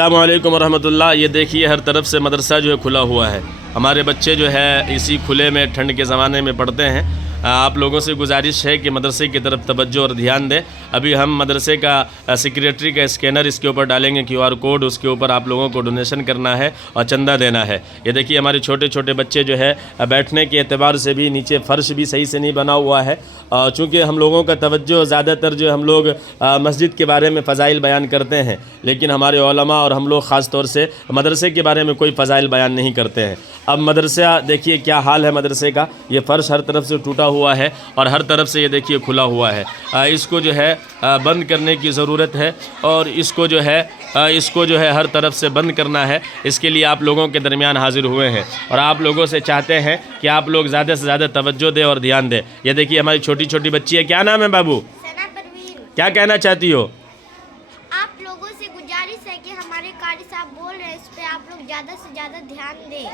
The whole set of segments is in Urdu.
السلام علیکم ورحمۃ اللہ۔ یہ دیکھیے ہر طرف سے مدرسہ جو ہے کھلا ہوا ہے۔ ہمارے بچے جو ہے اسی کھلے میں ٹھنڈ کے زمانے میں پڑھتے ہیں۔ آپ لوگوں سے گزارش ہے کہ مدرسے کی طرف توجہ اور دھیان دیں۔ ابھی ہم مدرسے کا سیکریٹری کا اسکینر اس کے اوپر ڈالیں گے، QR کوڈ، اس کے اوپر آپ لوگوں کو ڈونیشن کرنا ہے اور چندہ دینا ہے۔ یہ دیکھیے ہمارے چھوٹے چھوٹے بچے جو ہے بیٹھنے کے اعتبار سے بھی نیچے فرش بھی صحیح سے نہیں بنا ہوا ہے، چونکہ ہم لوگوں کا توجہ زیادہ تر جو ہم لوگ مسجد کے بارے میں فضائل بیان کرتے ہیں، لیکن ہمارے علماء اور ہم لوگ خاص طور سے مدرسے کے بارے میں کوئی فضائل بیان نہیں کرتے ہیں۔ اب مدرسہ دیکھیے کیا حال ہے مدرسے کا۔ یہ فرش ہر طرف سے ٹوٹا ہوا ہے اور ہر طرف سے یہ دیکھیے کھلا ہوا ہے۔ اس کو جو ہے بند کرنے کی ضرورت ہے اور اس کو جو ہے ہر طرف سے بند کرنا ہے۔ اس کے لیے آپ لوگوں کے درمیان حاضر ہوئے ہیں اور آپ لوگوں سے چاہتے ہیں کہ آپ لوگ زیادہ سے زیادہ توجہ دیں اور دھیان دیں۔ یہ دیکھیے ہماری چھوٹی چھوٹی بچی ہے، کیا نام ہے بابو؟ ثنا پروین۔ کیا کہنا چاہتی ہو؟ آپ لوگوں سے گزارش ہے کہ ہمارے قاری صاحب بول رہے ہیں، اس پہ آپ لوگ زیادہ سے زیادہ دھیان دیں۔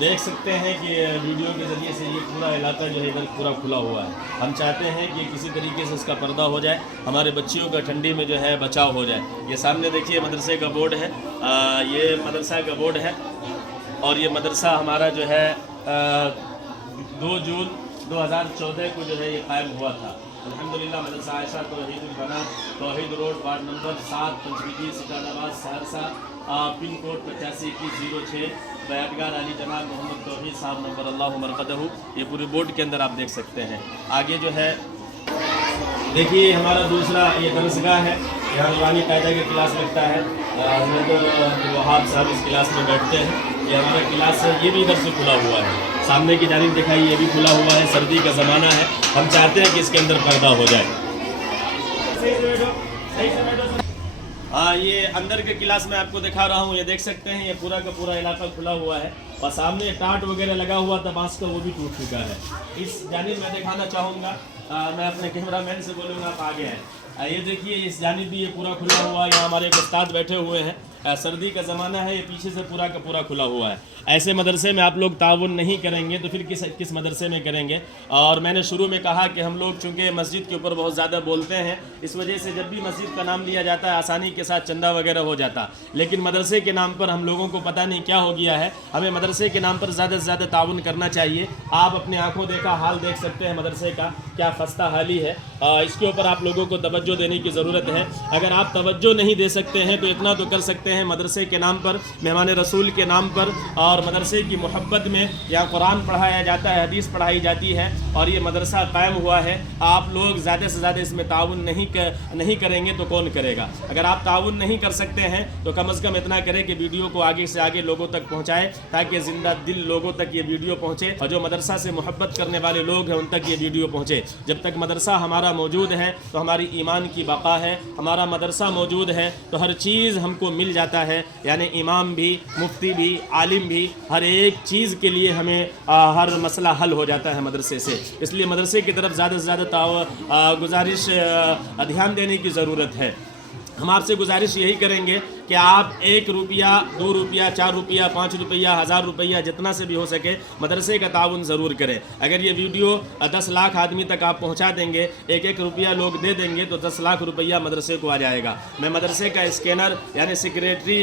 دیکھ سکتے ہیں کہ ویڈیو کے ذریعے سے یہ پورا علاقہ جو ہے ادھر پورا کھلا ہوا ہے۔ ہم چاہتے ہیں کہ کسی طریقے سے اس کا پردہ ہو جائے، ہمارے بچیوں کا ٹھنڈی میں جو ہے بچاؤ ہو جائے۔ یہ سامنے دیکھیے مدرسے کا بورڈ ہے، یہ مدرسہ کا بورڈ ہے اور یہ مدرسہ ہمارا جو ہے 2 جون 2014 کو جو ہے یہ قائم ہوا تھا۔ الحمدللہ مدرسہ عائشہ توحید البنات، توحید روڈ، وارڈ نمبر 7، پنچوٹی، سٹال آباد، سہرسہ، پن کوڈ 852106، بیعتگار علی جناب محمد توحید صاحب نمبر اللہ مرقدہ۔ یہ پورے بورڈ کے اندر آپ دیکھ سکتے ہیں۔ آگے جو ہے دیکھیے ہمارا دوسرا یہ درسگاہ ہے، یہاں نورانی قاعدہ کا کلاس لگتا ہے۔ حضرت وہاب صاحب اس کلاس میں بیٹھتے ہیں۔ یہ ہمارا کلاس ہے، یہ بھی ادھر سے کھلا ہوا ہے۔ سامنے کی جانب دکھائیے، یہ بھی کھلا ہوا ہے۔ سردی کا زمانہ ہے، ہم چاہتے ہیں کہ اس کے اندر پردہ ہو جائے۔ یہ اندر کے کلاس میں آپ کو دکھا رہا ہوں، یہ دیکھ سکتے ہیں یہ پورا کا پورا علاقہ کھلا ہوا ہے اور سامنے ٹاٹ وغیرہ لگا ہوا تھا بانس کا، وہ بھی ٹوٹ چکا ہے۔ اس جانب میں دکھانا چاہوں گا، میں اپنے کیمرہ مین سے بولوں گا آپ آگے ہیں۔ یہ دیکھیے اس جانب بھی یہ پورا کھلا ہوا ہے، یہاں ہمارے ایک استاد بیٹھے ہوئے ہیں۔ سردی کا زمانہ ہے، یہ پیچھے سے پورا کا پورا کھلا ہوا ہے۔ ایسے مدرسے میں آپ لوگ تعاون نہیں کریں گے تو پھر کس مدرسے میں کریں گے؟ اور میں نے شروع میں کہا کہ ہم لوگ چونکہ مسجد کے اوپر بہت زیادہ بولتے ہیں، اس وجہ سے جب بھی مسجد کا نام لیا جاتا ہے آسانی کے ساتھ چندہ وغیرہ ہو جاتا، لیکن مدرسے کے نام پر ہم لوگوں کو پتہ نہیں کیا ہو گیا ہے۔ ہمیں مدرسے کے نام پر زیادہ سے زیادہ تعاون کرنا چاہیے۔ آپ اپنے آنکھوں دیکھا حال دیکھ سکتے ہیں مدرسے کا کیا خستہ حالی ہے، اس کے اوپر آپ لوگوں کو توجہ دینے کی ضرورت ہے۔ اگر آپ توجہ نہیں دے سکتے ہیں تو اتنا تو کر سکتے ہیں، مدرسے کے نام پر، مہمان رسول کے نام پر اور مدرسے کی محبت میں یہاں قرآن پڑھایا جاتا ہے، حدیث پڑھائی جاتی ہے اور یہ مدرسہ قائم ہوا ہے۔ آپ لوگ زیادہ سے زیادہ اس میں تعاون نہیں کریں گے تو کون کرے گا؟ اگر آپ تعاون نہیں کر سکتے ہیں تو کم از کم اتنا کریں کہ ویڈیو کو آگے سے آگے لوگوں تک پہنچائے، تاکہ زندہ دل لوگوں تک یہ ویڈیو پہنچے اور جو مدرسہ سے محبت کرنے والے لوگ ہیں ان تک یہ ویڈیو پہنچے۔ جب تک مدرسہ ہمارا موجود ہے تو ہماری ایمان کی بقا ہے، ہمارا مدرسہ موجود ہے تو ہر چیز ہم کو مل جاتا ہے، یعنی امام بھی، مفتی بھی، عالم بھی، ہر ایک چیز کے لیے ہمیں ہر مسئلہ حل ہو جاتا ہے مدرسے سے۔ اس لیے مدرسے کی طرف زیادہ سے زیادہ گزارش دھیان دینے کی ضرورت ہے۔ ہم آپ سے گزارش یہی کریں گے کہ آپ 1 روپیہ، 2 روپیہ، 4 روپیہ، 5 روپیہ، 1000 روپیہ، جتنا سے بھی ہو سکے مدرسے کا تعاون ضرور کریں۔ اگر یہ ویڈیو 10 لاکھ آدمی تک آپ پہنچا دیں گے، 1 روپیہ لوگ دے دیں گے تو 10 لاکھ روپیہ مدرسے کو آ جائے گا۔ میں مدرسے کا اسکینر یعنی سیکریٹری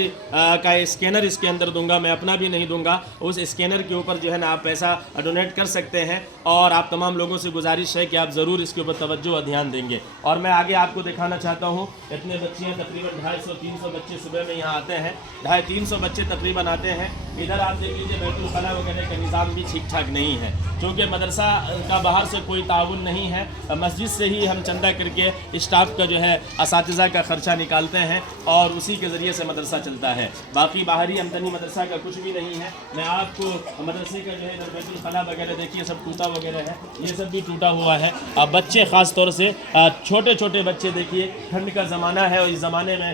کا اسکینر اس کے اندر دوں گا، میں اپنا بھی نہیں دوں گا۔ اس اسکینر کے اوپر جو ہے نا آپ پیسہ ڈونیٹ کر سکتے ہیں اور آپ تمام لوگوں سے گزارش ہے کہ آپ ضرور اس کے اوپر توجہ اور دھیان دیں گے۔ اور میں آگے آپ کو دکھانا چاہتا ہوں، اتنے بچے تقریباً 250-300 بچے صبح میں یہاں آتے ہیں، 250-300 بچے تقریباً آتے ہیں۔ ادھر آپ دیکھ لیجیے بیت الخلاء وغیرہ کا نظام بھی ٹھیک ٹھاک نہیں ہے، چونکہ مدرسہ کا باہر سے کوئی تعاون نہیں ہے، مسجد سے ہی ہم چندہ کر کے اسٹاف کا جو ہے اساتذہ کا خرچہ نکالتے ہیں اور اسی کے ذریعے سے مدرسہ چلتا ہے۔ باقی باہری آمدنی مدرسہ کا کچھ بھی نہیں ہے۔ میں آپ کو مدرسے کا جو ہے ادھر بیت الخلاء وغیرہ دیکھیے سب ٹوٹا وغیرہ ہے، یہ سب بھی ٹوٹا ہوا ہے۔ بچے خاص طور سے چھوٹے چھوٹے بچے دیکھیے، ٹھنڈ کا زمانہ ہے اور اس زمانے میں